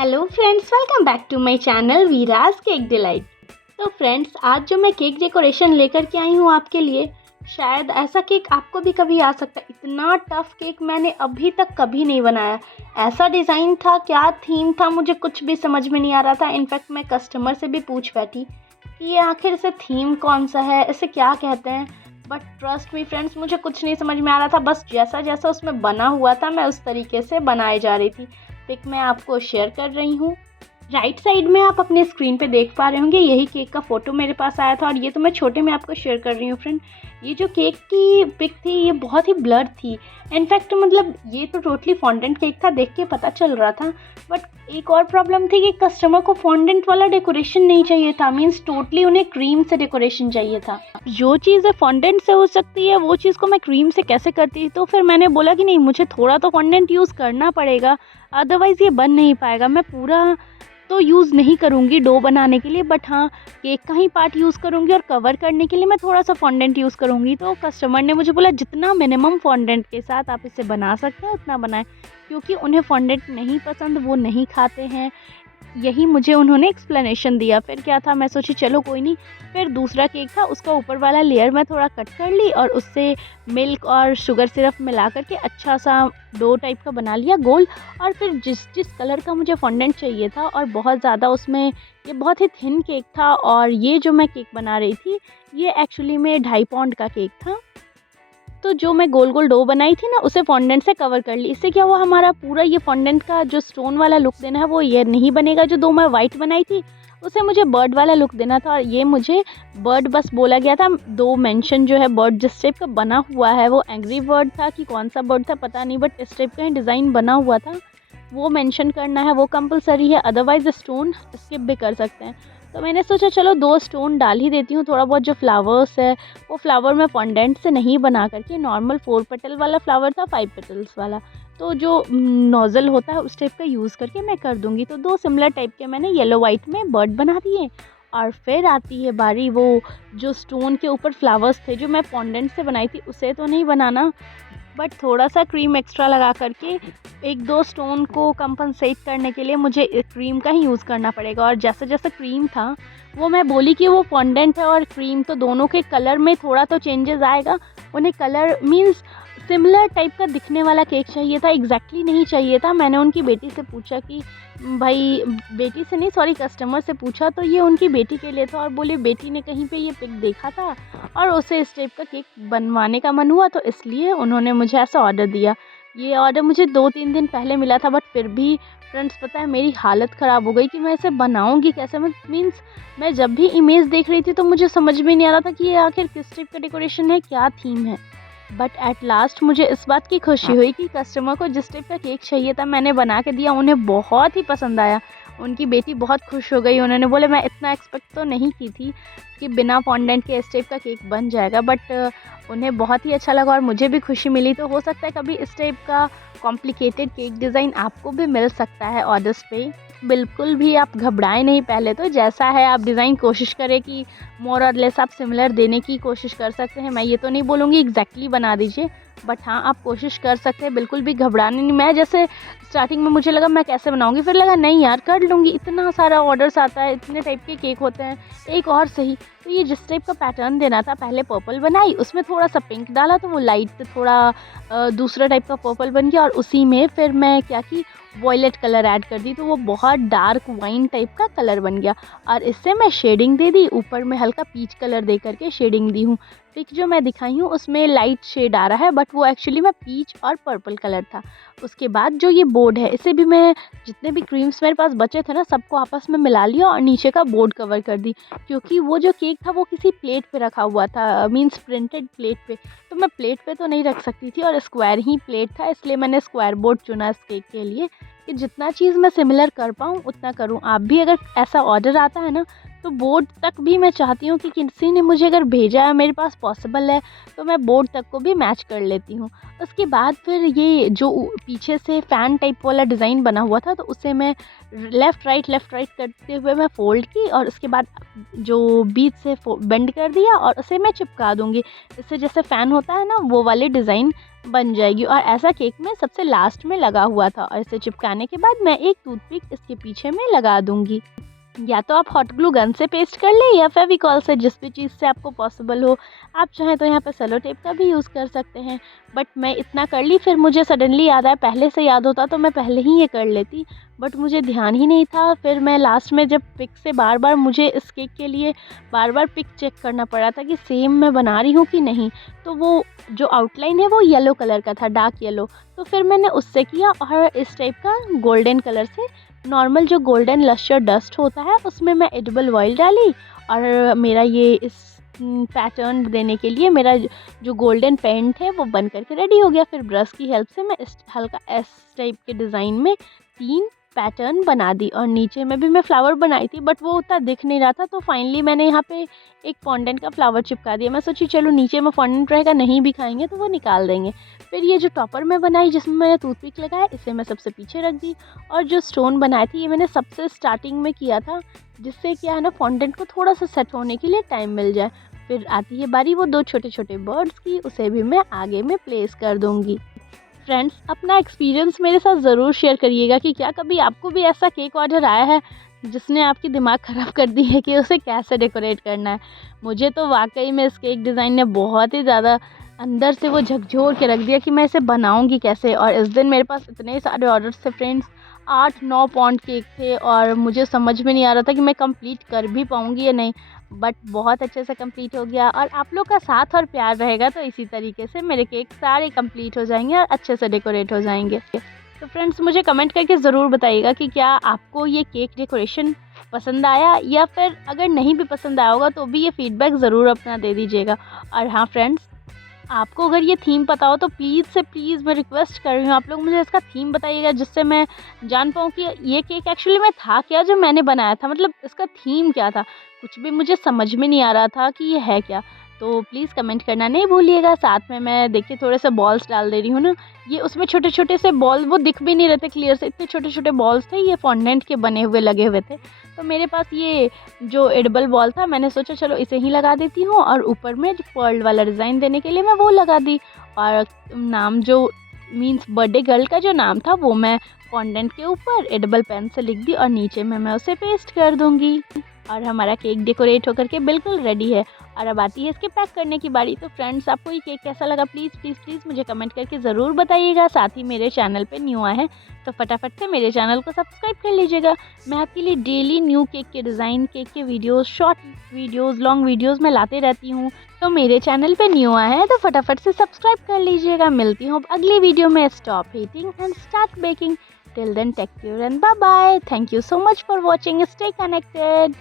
Hello friends, welcome back to my channel Veeraj cake delight. तो friends, आज जो मैं केक डेकोरेशन लेकर के आई हूँ आपके लिए, शायद ऐसा केक आपको भी कभी आ सकता है। इतना टफ केक मैंने अभी तक कभी नहीं बनाया। ऐसा डिज़ाइन था, क्या थीम था, मुझे कुछ भी समझ में नहीं आ रहा था। इनफैक्ट मैं कस्टमर से भी पूछ बैठी कि ये आखिर इसे थीम कौन सा है, इसे क्या कहते हैं। बट ट्रस्ट मी फ्रेंड्स, मुझे कुछ नहीं समझ में आ रहा था। बस जैसा जैसा उसमें बना हुआ था मैं उस तरीके से बनाए जा रही थी। पिक मैं आपको शेयर कर रही हूँ। राइट साइड में आप अपने स्क्रीन पे देख पा रहे होंगे, यही केक का फ़ोटो मेरे पास आया था और ये तो मैं छोटे में आपको शेयर कर रही हूँ फ्रेंड। ये जो केक की पिक थी ये बहुत ही ब्लर थी। इनफैक्ट मतलब ये तो टोटली फॉन्डेंट केक था, देख के पता चल रहा था। बट एक और प्रॉब्लम थी कि कस्टमर को फॉन्डेंट वाला डेकोरेशन नहीं चाहिए था। मीन्स टोटली उन्हें क्रीम से डेकोरेशन चाहिए था। जो चीज़ फॉन्डेंट से हो सकती है वो चीज़ को मैं क्रीम से कैसे करती। तो फिर मैंने बोला कि नहीं, मुझे थोड़ा तो फॉन्डेंट यूज़ करना पड़ेगा, अदरवाइज़ ये बन नहीं पाएगा। मैं पूरा तो यूज़ नहीं करूँगी डो बनाने के लिए, बट हाँ केक का ही पार्ट यूज़ करूँगी और कवर करने के लिए मैं थोड़ा सा फॉन्डेंट यूज़ करूँगी। तो कस्टमर ने मुझे बोला जितना मिनिमम फॉन्डेंट के साथ आप इसे बना सकते हैं उतना बनाएं, क्योंकि उन्हें फॉन्डेंट नहीं पसंद, वो नहीं खाते हैं। यही मुझे उन्होंने एक्सप्लेनेशन दिया। फिर क्या था, मैं सोची चलो कोई नहीं। फिर दूसरा केक था, उसका ऊपर वाला लेयर मैं थोड़ा कट कर ली और उससे मिल्क और शुगर सिरप मिला करके अच्छा सा डो टाइप का बना लिया गोल। और फिर जिस जिस कलर का मुझे फॉन्डेंट चाहिए था, और बहुत ज़्यादा उसमें, ये बहुत ही थिन केक था। और ये जो मैं केक बना रही थी ये एक्चुअली में 2.5 पाउंड का केक था। तो जो मैं गोल गोल डो बनाई थी ना, उसे फॉन्डेंट से कवर कर ली। इससे क्या हुआ, हमारा पूरा ये फॉन्डेंट का जो स्टोन वाला लुक देना है वो ये नहीं बनेगा। जो दो मैं वाइट बनाई थी उसे मुझे बर्ड वाला लुक देना था, और ये मुझे बर्ड बस बोला गया था। दो मेंशन जो है बर्ड जिस टाइप का बना हुआ है, वो एंग्री बर्ड था कि कौन सा बर्ड था पता नहीं, बट इस टाइप का डिज़ाइन बना हुआ था, वो मेंशन करना है, वो कंपलसरी है। अदरवाइज़ स्टोन स्किप भी कर सकते हैं। तो मैंने सोचा चलो 2 स्टोन डाल ही देती हूँ। थोड़ा बहुत जो फ्लावर्स है वो फ्लावर मैं फॉन्डेंट से नहीं बना करके, नॉर्मल 4 पेटल वाला फ्लावर था, 5 पेटल्स वाला, तो जो नोज़ल होता है उस टाइप का यूज़ करके मैं कर दूँगी। तो 2 सिमिलर टाइप के मैंने येलो वाइट में बर्ड बना दिए। और फिर आती है बारी वो जो स्टोन के ऊपर फ्लावर्स थे, जो मैं फॉन्डेंट से बनाई थी उसे तो नहीं बनाना, बट थोड़ा सा क्रीम एक्स्ट्रा लगा करके 1-2 स्टोन को कंपनसेट करने के लिए मुझे क्रीम का ही यूज़ करना पड़ेगा। और जैसे जैसे क्रीम था, वो मैं बोली कि वो फॉन्डेंट है और क्रीम, तो दोनों के कलर में थोड़ा तो चेंजेस आएगा। उन्हें कलर मीन्स सिमिलर टाइप का दिखने वाला केक चाहिए था, एग्जैक्टली नहीं चाहिए था। मैंने उनकी बेटी से पूछा कि भाई, बेटी से नहीं सॉरी कस्टमर से पूछा, तो ये उनकी बेटी के लिए था। और बोले बेटी ने कहीं पे ये पिक देखा था और उसे इस टाइप का केक बनवाने का मन हुआ, तो इसलिए उन्होंने मुझे ऐसा ऑर्डर दिया। ये ऑर्डर मुझे 2-3 दिन पहले मिला था, बट फिर भी फ्रेंड्स पता है मेरी हालत ख़राब हो गई कि मैं इसे बनाऊंगी कैसे। मैं मीन्स मैं जब भी इमेज देख रही थी तो मुझे समझ में नहीं आ रहा था कि ये आखिर किस टाइप का डेकोरेशन है, क्या थीम है। बट एट लास्ट मुझे इस बात की खुशी हुई कि कस्टमर को जिस टाइप का केक चाहिए था मैंने बना के दिया, उन्हें बहुत ही पसंद आया। उनकी बेटी बहुत खुश हो गई। उन्होंने बोले मैं इतना एक्सपेक्ट तो नहीं की थी कि बिना फॉन्डेंट के इस टाइप का केक बन जाएगा, बट उन्हें बहुत ही अच्छा लगा और मुझे भी खुशी मिली। तो हो सकता है कभी इस टाइप का कॉम्प्लिकेटेड केक डिज़ाइन आपको भी मिल सकता है ऑर्डर्स पे। बिल्कुल भी आप घबराएं नहीं, पहले तो जैसा है आप डिज़ाइन कोशिश करें कि मोर और लेस आप सिमिलर देने की कोशिश कर सकते हैं। मैं ये तो नहीं बोलूँगी एग्जैक्टली बना दीजिए, बट हाँ आप कोशिश कर सकते हैं, बिल्कुल भी घबराने नहीं। मैं जैसे स्टार्टिंग में मुझे लगा मैं कैसे बनाऊँगी, फिर लगा नहीं यार कर लूँगी, इतना सारा ऑर्डर्स आता है, इतने टाइप के केक होते हैं, एक और सही। तो ये जिस टाइप का पैटर्न देना था, पहले पर्पल बनाई, उसमें थोड़ा सा पिंक डाला तो वो लाइट थोड़ा दूसरा टाइप का पर्पल बन गया। और उसी में फिर मैं क्या की वॉयलेट कलर ऐड कर दी, तो वो बहुत डार्क वाइन टाइप का कलर बन गया। और इससे मैं शेडिंग दे दी, ऊपर में हल्का पीच कलर दे करके शेडिंग दी हूँ। पिक जो मैं दिखाई हूँ उसमें लाइट शेड आ रहा है, बट वो एक्चुअली में पीच और पर्पल कलर था। उसके बाद जो ये बोर्ड है, इसे भी मैं जितने भी क्रीम्स मेरे पास बचे थे ना, सबको आपस में मिला लिया और नीचे का बोर्ड कवर कर दी, क्योंकि वो जो केक था वो किसी प्लेट पे रखा हुआ था, मीन्स प्रिंटेड प्लेट पे, तो मैं प्लेट पे तो नहीं रख सकती थी और स्क्वायर ही प्लेट था, इसलिए मैंने स्क्वायर बोर्ड चुना इस केक के लिए कि जितना चीज़ मैं सिमिलर कर पाऊँ उतना करूँ। आप भी अगर ऐसा ऑर्डर आता है ना, तो बोर्ड तक भी मैं चाहती हूँ कि किसी ने मुझे अगर भेजा है, मेरे पास पॉसिबल है, तो मैं बोर्ड तक को भी मैच कर लेती हूँ। उसके बाद फिर ये जो पीछे से फ़ैन टाइप वाला डिज़ाइन बना हुआ था, तो उसे मैं लेफ़्ट राइट करते हुए मैं फ़ोल्ड की और उसके बाद जो बीच से बेंड कर दिया और उसे मैं चिपका दूँगी। इससे जैसे फ़ैन होता है ना, वो वाली डिज़ाइन बन जाएगी। और ऐसा केक में सबसे लास्ट में लगा हुआ था और इसे चिपकाने के बाद मैं एक टूथपिक इसके पीछे में लगा दूँगी। या तो आप हॉट ग्लू गन से पेस्ट कर लें या फेविकॉल से, जिस भी चीज़ से आपको पॉसिबल हो। आप चाहें तो यहाँ पे सेलो टेप का भी यूज़ कर सकते हैं, बट मैं इतना कर ली। फिर मुझे सडनली याद आया, पहले से याद होता तो मैं पहले ही ये कर लेती, बट मुझे ध्यान ही नहीं था। फिर मैं लास्ट में जब पिक से बार बार मुझे इस केक के लिए बार बार पिक चेक करना पड़ा था कि सेम मैं बना रही हूँ कि नहीं, तो वो जो आउटलाइन है वो येलो कलर का था, डार्क येलो। तो फिर मैंने उससे किया और इस टाइप का गोल्डन कलर से, नॉर्मल जो गोल्डन लस्टर डस्ट होता है उसमें मैं एडिबल ऑयल डाली और मेरा ये इस पैटर्न देने के लिए मेरा जो गोल्डन पेंट है वो बन करके रेडी हो गया। फिर ब्रश की हेल्प से मैं इस हल्का एस टाइप के डिज़ाइन में 3 पैटर्न बना दी और नीचे में भी मैं फ्लावर बनाई थी, बट वो उतना दिख नहीं रहा था। तो फाइनली मैंने यहाँ पे एक फॉन्डेंट का फ्लावर चिपका दिया। मैं सोची चलो नीचे में फॉन्डेंट रहेगा, नहीं भी खाएंगे तो वो निकाल देंगे। फिर ये जो टॉपर मैं बनाई जिसमें मैंने टूथपिक लगाया, इसे मैं सबसे पीछे रख दी। और जो स्टोन बनाए थे ये मैंने सबसे स्टार्टिंग में किया था, जिससे क्या है ना, फॉन्डेंट को थोड़ा सा सेट होने के लिए टाइम मिल जाए। फिर आती है बारी वो 2 छोटे छोटे बर्ड्स की, उसे भी मैं आगे में प्लेस कर दूँगी। फ्रेंड्स, अपना एक्सपीरियंस मेरे साथ ज़रूर शेयर करिएगा कि क्या कभी आपको भी ऐसा केक ऑर्डर आया है जिसने आपकी दिमाग ख़राब कर दी है कि उसे कैसे डेकोरेट करना है। मुझे तो वाकई में इस केक डिज़ाइन ने बहुत ही ज़्यादा अंदर से वो झकझोर के रख दिया कि मैं इसे बनाऊंगी कैसे। और इस दिन मेरे पास इतने सारे ऑर्डर्स थे फ्रेंड्स, 8-9 पाउंड केक थे और मुझे समझ में नहीं आ रहा था कि मैं कंप्लीट कर भी पाऊंगी या नहीं, बट बहुत अच्छे से कंप्लीट हो गया। और आप लोग का साथ और प्यार रहेगा तो इसी तरीके से मेरे केक सारे कंप्लीट हो जाएंगे और अच्छे से डेकोरेट हो जाएंगे। तो फ्रेंड्स, मुझे कमेंट करके ज़रूर बताइएगा कि क्या आपको ये केक डेकोरेशन पसंद आया, या फिर अगर नहीं भी पसंद आया होगा तो भी ये फीडबैक ज़रूर अपना दे दीजिएगा। और हाँ फ्रेंड्स, आपको अगर ये थीम पता हो तो प्लीज़ से प्लीज़ मैं रिक्वेस्ट कर रही हूँ, आप लोग मुझे इसका थीम बताइएगा, जिससे मैं जान पाऊँ कि ये केक एक्चुअली में था क्या जो मैंने बनाया था, मतलब इसका थीम क्या था। कुछ भी मुझे समझ में नहीं आ रहा था कि ये है क्या। तो प्लीज़ कमेंट करना नहीं भूलिएगा। साथ में मैं देखिए थोड़े से बॉल्स डाल दे रही हूँ ना, ये उसमें छोटे छोटे से बॉल, वो दिख भी नहीं रहे थे क्लियर से, इतने छोटे छोटे बॉल्स थे, ये फॉन्डेंट के बने हुए लगे हुए थे। तो मेरे पास ये जो एडिबल बॉल था, मैंने सोचा चलो इसे ही लगा देती हूँ और ऊपर में जो पर्ल वाला डिज़ाइन देने के लिए मैं वो लगा दी। और नाम जो मीन्स बर्थडे गर्ल का जो नाम था वो मैं फॉन्डेंट के ऊपर एडिबल पेन से लिख दी और नीचे में मैं उसे पेस्ट कर दूँगी। और हमारा केक डेकोरेट होकर के बिल्कुल रेडी है। और अब आती है इसके पैक करने की बारी। तो फ्रेंड्स, आपको ये केक कैसा लगा प्लीज़ प्लीज़ प्लीज़ मुझे कमेंट करके ज़रूर बताइएगा। साथ ही मेरे चैनल पे न्यू आए हैं तो फटाफट से मेरे चैनल को सब्सक्राइब कर लीजिएगा। मैं आपके लिए डेली न्यू केक के डिज़ाइन, केक के videos, short videos, long videos मैं लाते रहती हूँ। तो मेरे चैनल पे न्यू आए हैं तो फटाफट से सब्सक्राइब कर लीजिएगा। मिलती हूँ अगली वीडियो में। Stop hating and start baking. Till then, take care and bye bye. Thank you so much for watching. Stay connected.